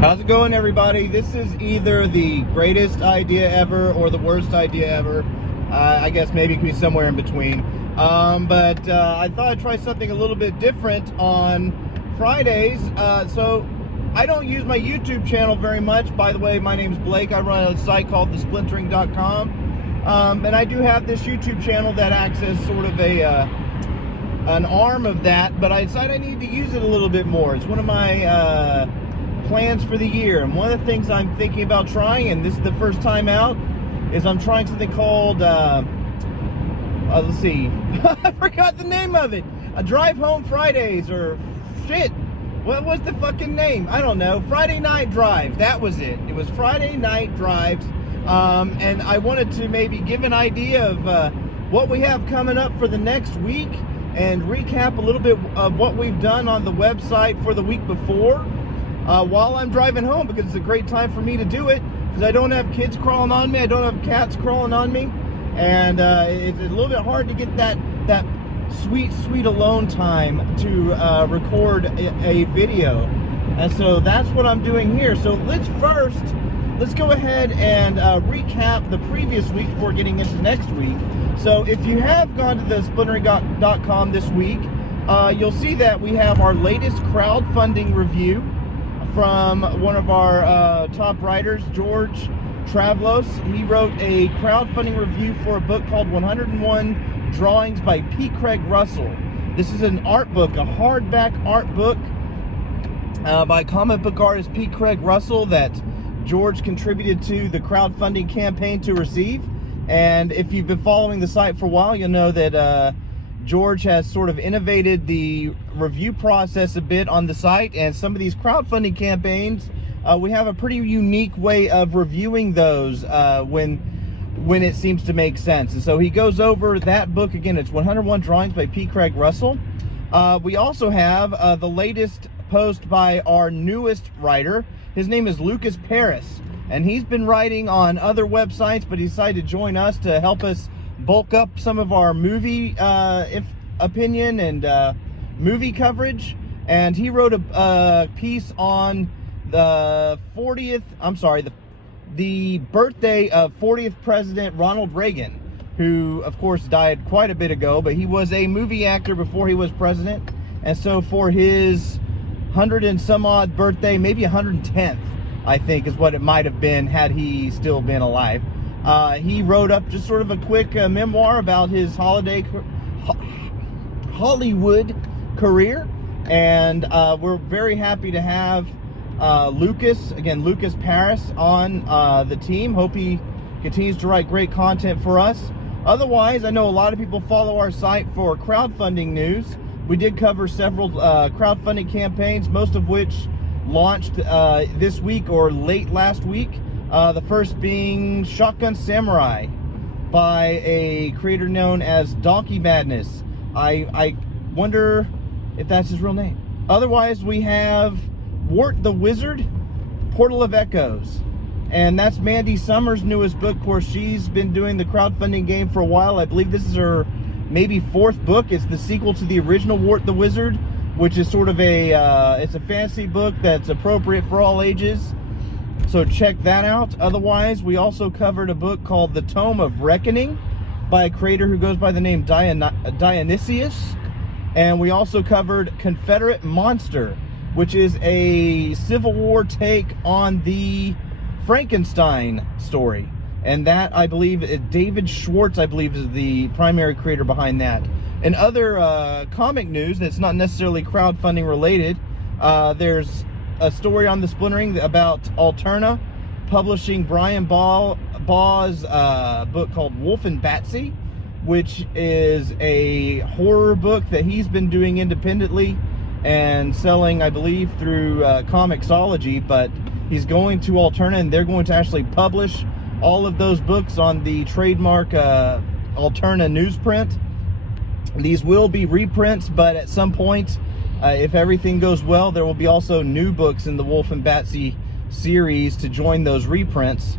How's it going, everybody? This is either the greatest idea ever or the worst idea ever. I guess maybe it could be somewhere in between. But I thought I'd try something a little bit different on Fridays. So I don't use my YouTube channel very much. By the way, my name's Blake. I run a site called Splintering.com. And I do have this YouTube channel that acts as sort of an arm of that, but I decided I need to use it a little bit more. It's one of my plans for the year, and one of the things I'm thinking about trying, and this is the first time out, is I'm trying something called let's see, I forgot the name of it. A Drive Home Fridays, or shit, what was the fucking name? I don't know. Friday Night Drives. That was it. It was Friday Night Drives. And I wanted to maybe give an idea of what we have coming up for the next week, and recap a little bit of what we've done on the website for the week before, while I'm driving home, because it's a great time for me to do it, because I don't have kids crawling on me, I don't have cats crawling on me, and it's a little bit hard to get that sweet alone time to record a video. And so that's what I'm doing here. So let's go ahead and recap the previous week before getting into next week. So if you have gone to the Splintering.com this week, you'll see that we have our latest crowdfunding review from one of our top writers, George Travlos. He wrote a crowdfunding review for a book called 101 Drawings by P. Craig Russell. This is an art book, a hardback art book by comic book artist P. Craig Russell that George contributed to the crowdfunding campaign to receive. And if you've been following the site for a while, you'll know that George has sort of innovated the review process a bit on the site, and some of these crowdfunding campaigns, we have a pretty unique way of reviewing those when it seems to make sense. And so he goes over that book again. It's 101 Drawings by P. Craig Russell. We also have the latest post by our newest writer. His name is Lucas Paris, and he's been writing on other websites, but he decided to join us to help us bulk up some of our movie opinion and movie coverage. And he wrote a piece on the birthday of 40th President Ronald Reagan, who of course died quite a bit ago, but he was a movie actor before he was president. And so for his 100 and some odd birthday, maybe 110th, I think is what it might have been had he still been alive, he wrote up just sort of a quick memoir about his Hollywood career. And we're very happy to have Lucas Paris on the team. Hope he continues to write great content for us. Otherwise, I know a lot of people follow our site for crowdfunding news. We did cover several crowdfunding campaigns, most of which launched this week or late last week. The first being Shotgun Samurai by a creator known as Donkey Madness. I wonder if that's his real name. Otherwise, we have Wart the Wizard, Portal of Echoes. And that's Mandy Summers' newest book. Of course, she's been doing the crowdfunding game for a while. I believe this is her maybe fourth book. It's the sequel to the original Wart the Wizard, which is sort of it's a fantasy book that's appropriate for all ages. So check that out. Otherwise, we also covered a book called The Tome of Reckoning by a creator who goes by the name Dionysius. And we also covered Confederate Monster, which is a Civil War take on the Frankenstein story. And that, I believe, David Schwartz, I believe, is the primary creator behind that. And other comic news that's not necessarily crowdfunding related, there's a story on the Splintering about Alterna publishing Brian Baugh's book called Wolf and Batsy, which is a horror book that he's been doing independently and selling, I believe, through Comixology. But he's going to Alterna, and they're going to actually publish all of those books on the trademark Alterna newsprint. These will be reprints, but at some point, if everything goes well, there will be also new books in the Wolf and Batsy series to join those reprints.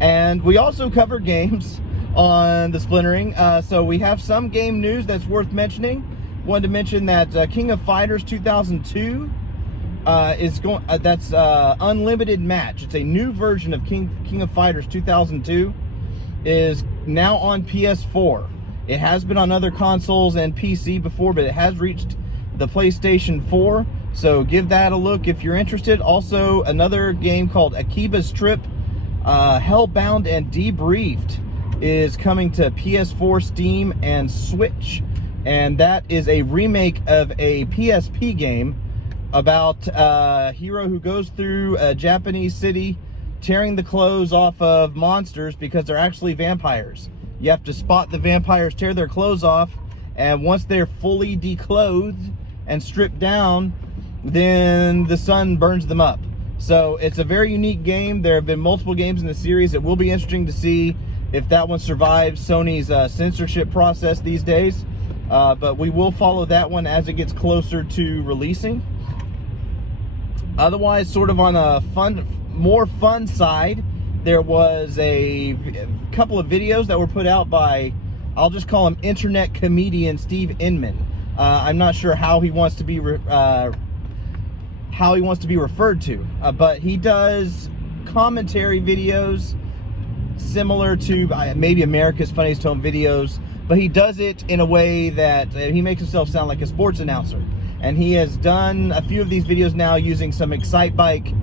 And we also cover games on the Splintering. So we have some game news that's worth mentioning. Wanted to mention that King of Fighters 2002 is going. That's Unlimited Match. It's a new version of King of Fighters 2002. Is now on PS4. It has been on other consoles and PC before, but it has reached the PlayStation 4. So give that a look if you're interested. Also, another game called Akiba's Trip, Hellbound and Debriefed is coming to PS4, Steam, and Switch. And that is a remake of a PSP game about a hero who goes through a Japanese city tearing the clothes off of monsters because they're actually vampires. You have to spot the vampires tear their clothes off, and once they're fully declothed and stripped down, then the sun burns them up. So it's a very unique game. There have been multiple games in the series. It will be interesting to see if that one survives Sony's censorship process these days. But we will follow that one as it gets closer to releasing. Otherwise, sort of on a more fun side, there was a couple of videos that were put out by, I'll just call him internet comedian Steve Inman. I'm not sure how he wants to be referred to, but he does commentary videos similar to maybe America's Funniest Home Videos, but he does it in a way that he makes himself sound like a sports announcer. And he has done a few of these videos now using some Excitebike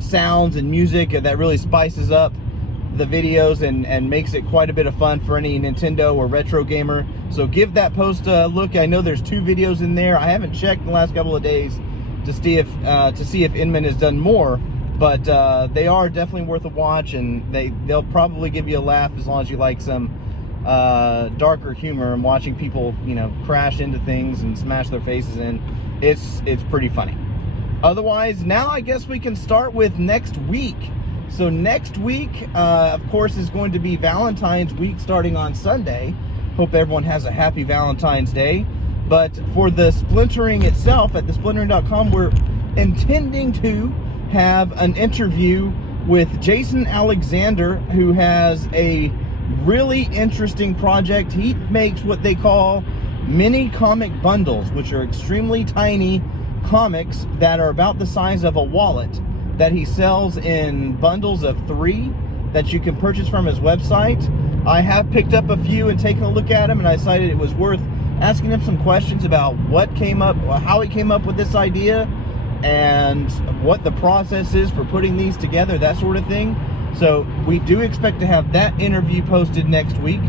sounds and music that really spices up the videos and makes it quite a bit of fun for any Nintendo or retro gamer. So give that post a look. I know there's 2 videos in there. I haven't checked in the last couple of days to see if Inman has done more, but they are definitely worth a watch, and they'll probably give you a laugh as long as you like some darker humor and watching people, you know, crash into things and smash their faces in. It's pretty funny. Otherwise, now I guess we can start with next week. So next week, of course, is going to be Valentine's week starting on Sunday. Hope everyone has a happy Valentine's Day. But for the Splintering itself, at thesplintering.com, we're intending to have an interview with Jason Alexander, who has a really interesting project. He makes what they call mini comic bundles, which are extremely tiny comics that are about the size of a wallet, that he sells in bundles of 3 that you can purchase from his website. I have picked up a few and taken a look at them, and I decided it was worth asking him some questions about how he came up with this idea, and what the process is for putting these together, that sort of thing. So we do expect to have that interview posted next week.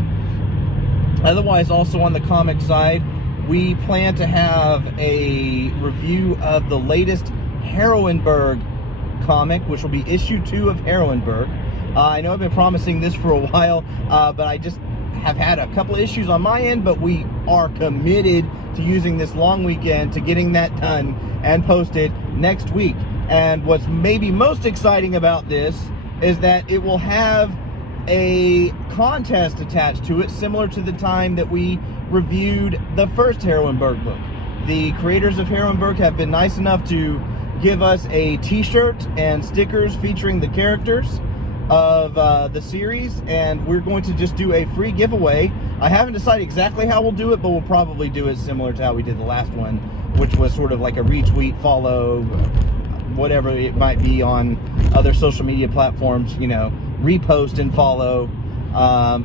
Otherwise, also on the comic side, we plan to have a review of the latest Heroinberg comic, which will be issue 2 of Heroinberg. I know I've been promising this for a while, but I just have had a couple of issues on my end, but we are committed to using this long weekend to getting that done and posted next week. And what's maybe most exciting about this is that it will have a contest attached to it, similar to the time that we reviewed the first Heroinberg book. The creators of Heroinberg have been nice enough to give us a t-shirt and stickers featuring the characters of the series, and we're going to just do a free giveaway. I haven't decided exactly how we'll do it, but we'll probably do it similar to how we did the last one, which was sort of like a retweet, follow, whatever it might be on other social media platforms, you know, repost and follow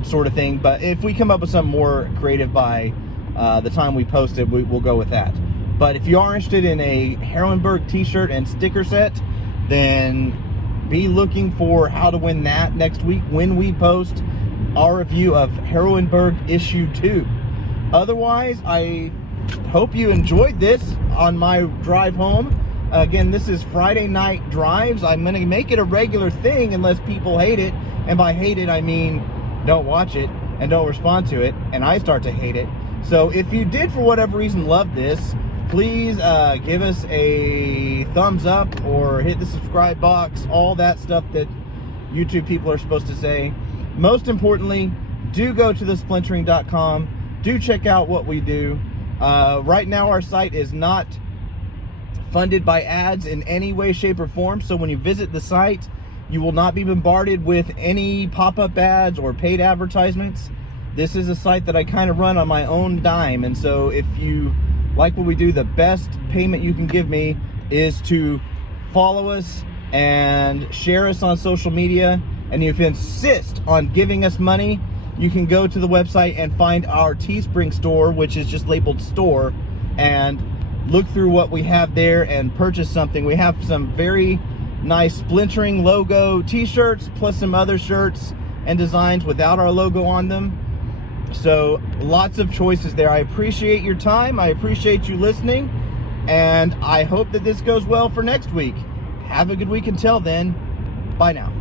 sort of thing. But if we come up with something more creative by the time we post it, we'll go with that. But if you are interested in a Heroinberg t-shirt and sticker set, then be looking for how to win that next week when we post our review of Heroinberg issue 2. Otherwise, I hope you enjoyed this on my drive home. Again, this is Friday night drives. I'm going to make it a regular thing unless people hate it. And by hate it, I mean don't watch it and don't respond to it, and I start to hate it. So if you did, for whatever reason, love this, please give us a thumbs up or hit the subscribe box, all that stuff that YouTube people are supposed to say. Most importantly, do go to thesplintering.com. Do check out what we do. Right now, our site is not funded by ads in any way, shape, or form. So when you visit the site, you will not be bombarded with any pop-up ads or paid advertisements. This is a site that I kind of run on my own dime. And so if you like what we do, the best payment you can give me is to follow us and share us on social media. And if you insist on giving us money, you can go to the website and find our TeeSpring store, which is just labeled store, and look through what we have there and purchase something. We have some very nice Splintering logo t-shirts, plus some other shirts and designs without our logo on them. So lots of choices there. I appreciate your time. I appreciate you listening. And I hope that this goes well for next week. Have a good week until then. Bye now.